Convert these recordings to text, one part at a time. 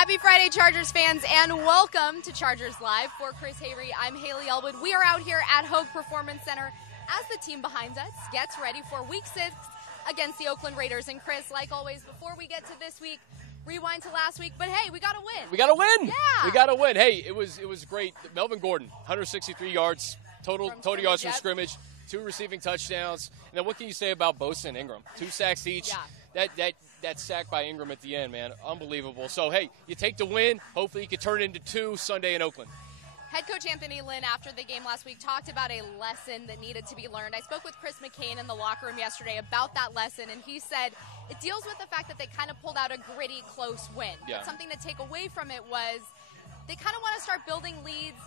Happy Friday, Chargers fans, and welcome to Chargers Live. For Chris Hayre, I'm Haley Elwood. We are out here at Hogue Performance Center as the team behind us gets ready for Week 6 against the Oakland Raiders. And Chris, like always, before we get to this week, rewind to last week, but hey, we got to win. We got to win. Yeah. We got to win. Hey, it was great. Melvin Gordon, 163 yards, total yards from scrimmage, 2 receiving touchdowns. And then what can you say about Bosa and Ingram? 2 sacks each. Yeah. That sack by Ingram at the end, man, unbelievable. So, hey, you take the win. Hopefully you can turn it into 2 Sunday in Oakland. Head coach Anthony Lynn, after the game last week, talked about a lesson that needed to be learned. I spoke with Chris McCain in the locker room yesterday about that lesson, and he said it deals with the fact that they kind of pulled out a gritty, close win. Yeah. But something to take away from it was they kind of want to start building leads.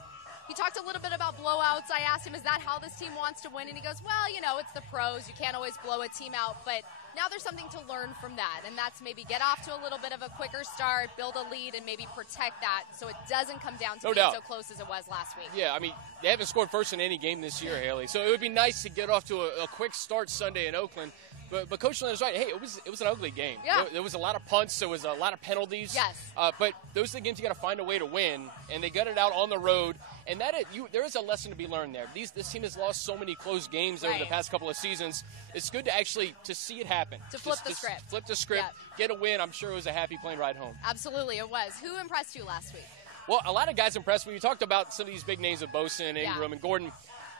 He talked a little bit about blowouts. I asked him, is that how this team wants to win? And he goes, well, you know, it's the pros. You can't always blow a team out, but now there's something to learn from that, and that's maybe get off to a little bit of a quicker start, build a lead, and maybe protect that so it doesn't come down to being so close as it was last week. Yeah, I mean, they haven't scored first in any game this year, Haley, so it would be nice to get off to a quick start Sunday in Oakland. But Coach Lynn is right. Hey, it was an ugly game. Yeah. There was a lot of punts. There was a lot of penalties. Yes. But those are the games you got to find a way to win, and they got it out on the road. And there is a lesson to be learned there. This team has lost so many close games over the past couple of seasons. It's good to actually see it happen. To flip the script. Flip the script, get a win. I'm sure it was a happy plane ride home. Absolutely, it was. Who impressed you last week? Well, a lot of guys impressed me. You talked about some of these big names of Bosa and Ingram and Gordon.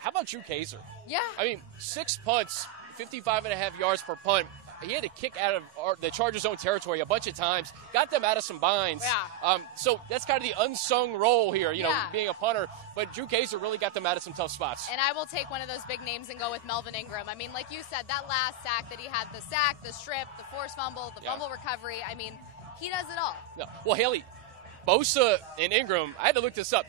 How about Drew Kaiser? Yeah. I mean, 6 punts, 55.5 yards per punt. He had to kick out of the Chargers' own territory a bunch of times, got them out of some binds. Yeah. So that's kind of the unsung role here, you know, being a punter. But Drew Kaiser really got them out of some tough spots. And I will take one of those big names and go with Melvin Ingram. I mean, like you said, that last sack that he had, the sack, the strip, the forced fumble, the fumble recovery, I mean, he does it all. Yeah. Well, Haley, Bosa and Ingram, I had to look this up.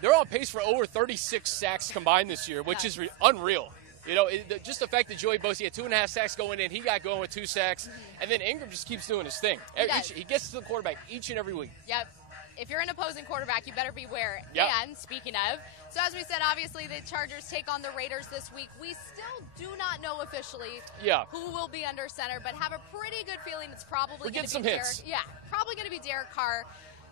They're on pace for over 36 sacks combined this year, which is unreal. You know, just the fact that Joey Bosa had 2.5 sacks going in, he got going with 2 sacks, and then Ingram just keeps doing his thing. He gets to the quarterback each and every week. Yep. If you're an opposing quarterback, you better beware. Yep. And speaking of, so as we said, obviously the Chargers take on the Raiders this week. We still do not know officially who will be under center, but have a pretty good feeling it's probably going to be probably going to be Derek Carr.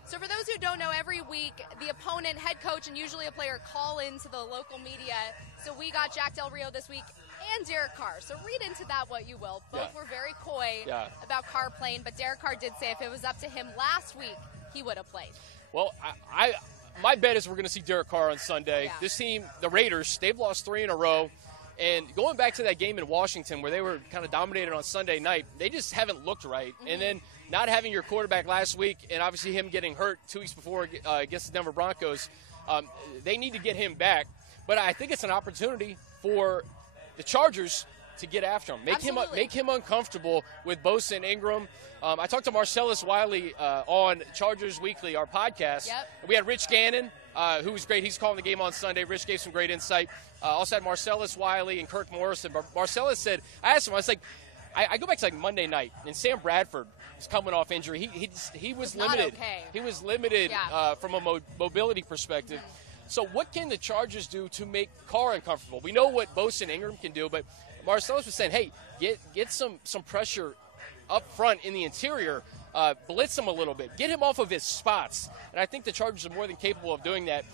So for those who don't know, every week the opponent, head coach, and usually a player call into the local media. So we got Jack Del Rio this week and Derek Carr. So read into that what you will. Both were very coy about Carr playing, but Derek Carr did say if it was up to him last week, he would have played. Well, my bet is we're going to see Derek Carr on Sunday. Yeah. This team, the Raiders, they've lost 3 in a row. And going back to that game in Washington where they were kind of dominated on Sunday night, they just haven't looked right. Mm-hmm. And then not having your quarterback last week and obviously him getting hurt 2 weeks before against the Denver Broncos, they need to get him back. But I think it's an opportunity for the Chargers to get after him. Make him uncomfortable with Bosa and Ingram. I talked to Marcellus Wiley on Chargers Weekly, our podcast. Yep. We had Rich Gannon, who was great. He's calling the game on Sunday. Rich gave some great insight. Also had Marcellus Wiley and Kirk Morrison. But Marcellus said, I asked him, I was like, I go back to like Monday night, and Sam Bradford was coming off injury. He was limited. Okay. He was limited from a mobility perspective. So what can the Chargers do to make Carr uncomfortable? We know what Bosa and Ingram can do, but Marcellus was saying, hey, get some pressure up front in the interior, blitz him a little bit, get him off of his spots. And I think the Chargers are more than capable of doing that.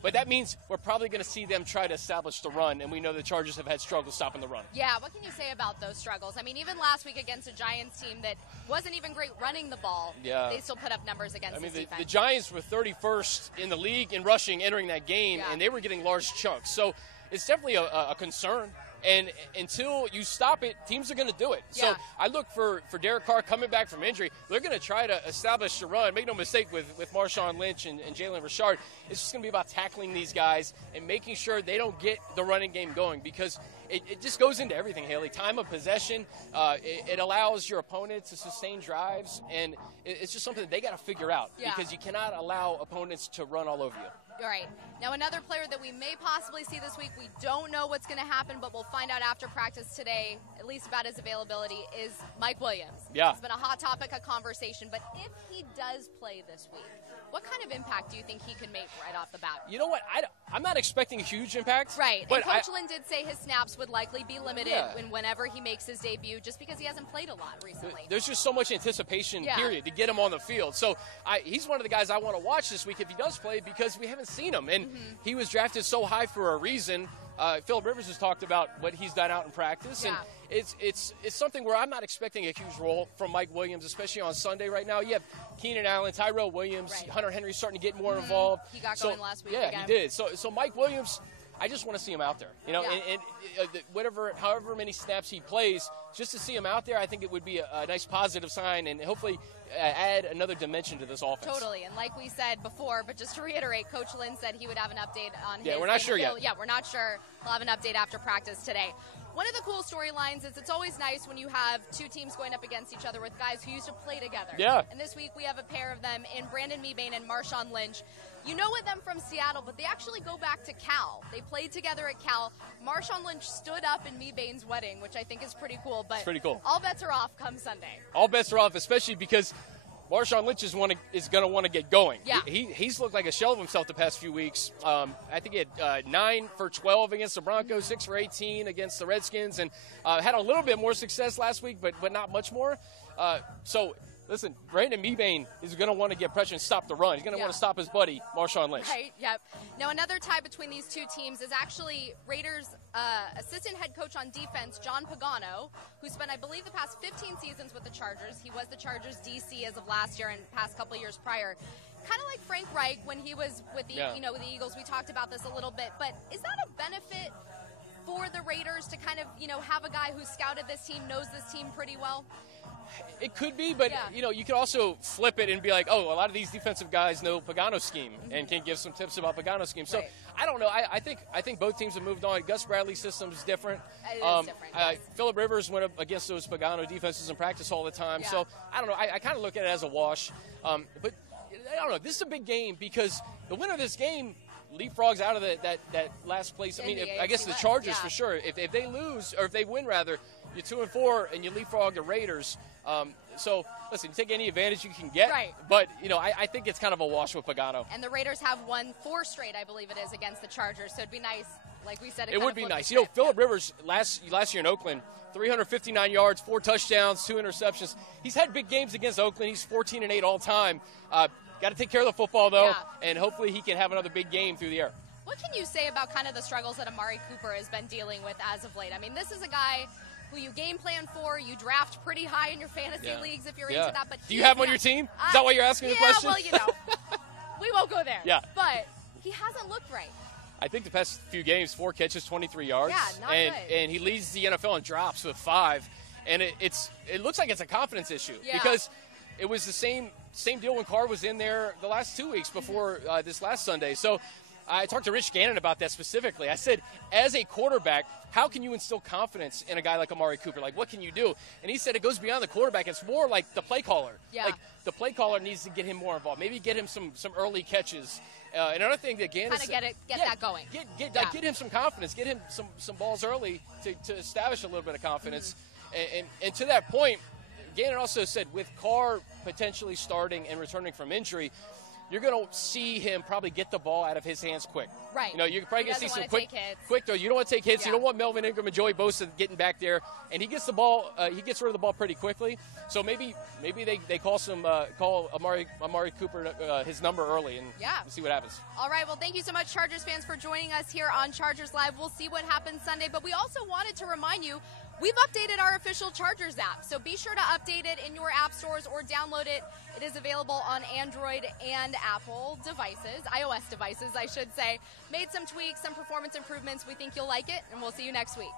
But that means we're probably going to see them try to establish the run, and we know the Chargers have had struggles stopping the run. Yeah, what can you say about those struggles? I mean, even last week against a Giants team that wasn't even great running the ball, they still put up numbers against this defense. The Giants were 31st in the league in rushing entering that game, and they were getting large chunks. So it's definitely a concern. And until you stop it, teams are going to do it. Yeah. So I look for Derek Carr coming back from injury. They're going to try to establish the run. Make no mistake with Marshawn Lynch and Jalen Richard. It's just going to be about tackling these guys and making sure they don't get the running game going because it just goes into everything, Haley. Time of possession. It allows your opponent to sustain drives. And it's just something that they got to figure out because you cannot allow opponents to run all over you. All right. Now, another player that we may possibly see this week, we don't know what's going to happen, but we'll find out after practice today, at least about his availability, is Mike Williams. Yeah. It's been a hot topic of conversation, but if he does play this week, what kind of impact do you think he can make right off the bat? You know what? I'm not expecting a huge impact. Right. But Coach Lynn did say his snaps would likely be limited whenever he makes his debut, just because he hasn't played a lot recently. There's just so much anticipation, period, to get him on the field. So he's one of the guys I want to watch this week if he does play, because we haven't seen him. And he was drafted so high for a reason. Phillip Rivers has talked about what he's done out in practice, and it's something where I'm not expecting a huge role from Mike Williams, especially on Sunday right now. You have Keenan Allen, Tyrell Williams, Hunter Henry starting to get more involved. He got going last week. Yeah, he did. So Mike Williams, I just want to see him out there. You know, and however many snaps he plays, just to see him out there, I think it would be a nice positive sign, and hopefully add another dimension to this offense. Totally, and like we said before, but just to reiterate, Coach Lynn said he would have an update on his. Yeah, we're not sure yet. Yeah, we're not sure. We'll have an update after practice today. One of the cool storylines is it's always nice when you have two teams going up against each other with guys who used to play together. Yeah. And this week we have a pair of them in Brandon Mebane and Marshawn Lynch. You know them from Seattle, but they actually go back to Cal. They played together at Cal. Marshawn Lynch stood up in Mebane's wedding, which I think is pretty cool. But it's pretty cool. All bets are off come Sunday. All bets are off, especially because Marshawn Lynch is going to want to get going. Yeah. He's looked like a shell of himself the past few weeks. I think he had 9 for 12 against the Broncos, 6 for 18 against the Redskins, and had a little bit more success last week, but not much more. So, listen, Brandon Mebane is going to want to get pressure and stop the run. He's going to want to stop his buddy, Marshawn Lynch. Right, yep. Now, another tie between these two teams is actually Raiders' assistant head coach on defense, John Pagano, who spent, I believe, the past 15 seasons with the Chargers. He was the Chargers' DC as of last year and past couple of years prior. Kind of like Frank Reich when he was with the, with the Eagles. We talked about this a little bit, but is that a benefit for the Raiders to kind of, have a guy who scouted this team, knows this team pretty well? It could be, but, you could also flip it and be like, oh, a lot of these defensive guys know Pagano's scheme and can give some tips about Pagano's scheme. So, I don't know. I think both teams have moved on. Gus Bradley's system is different. It is different. Phillip Rivers went up against those Pagano defenses in practice all the time. So, I don't know. I kind of look at it as a wash. But, I don't know. This is a big game because the winner of this game leapfrogs out of that last place. I mean, I guess the Chargers for sure. If they lose, or if they win, rather, you're 2-4 and you leapfrog the Raiders. So, listen, you take any advantage you can get. Right. But, I think it's kind of a wash with Pagano. And the Raiders have won 4 straight, I believe it is, against the Chargers. So it'd be nice, like we said. It would be nice. Phillip Rivers, last year in Oakland, 359 yards, 4 touchdowns, 2 interceptions. He's had big games against Oakland. He's 14-8 all time. Got to take care of the football, though, and hopefully he can have another big game through the air. What can you say about kind of the struggles that Amari Cooper has been dealing with as of late? I mean, this is a guy who you game plan for, you draft pretty high in your fantasy leagues if you're into that. But do you have him on your team? Is that why you're asking the question? Yeah, well, we won't go there. Yeah. But he hasn't looked right. I think the past few games, 4 catches, 23 yards. Yeah, not good. And he leads the NFL in drops with 5. And it looks like it's a confidence issue because it was the same deal when Carr was in there the last 2 weeks before this last Sunday. So I talked to Rich Gannon about that specifically. I said, as a quarterback, how can you instill confidence in a guy like Amari Cooper? Like, what can you do? And he said it goes beyond the quarterback. It's more like the play caller. Yeah. Like, the play caller needs to get him more involved. Maybe get him some early catches. Another thing that Gannon kind of get that going. Get him some confidence. Get him some balls early to establish a little bit of confidence. And to that point, Gannon also said with Carr potentially starting and returning from injury, you're going to see him probably get the ball out of his hands quick. Right. You're probably going to see some quick throws. You don't want to take hits. Yeah. You don't want Melvin Ingram and Joey Bosa getting back there. And he gets the ball. He gets rid of the ball pretty quickly. So maybe they call Amari Cooper his number early and see what happens. All right. Well, thank you so much, Chargers fans, for joining us here on Chargers Live. We'll see what happens Sunday. But we also wanted to remind you, we've updated our official Chargers app, so be sure to update it in your app stores or download it. It is available on Android and Apple devices, iOS devices, I should say. Made some tweaks, some performance improvements. We think you'll like it, and we'll see you next week.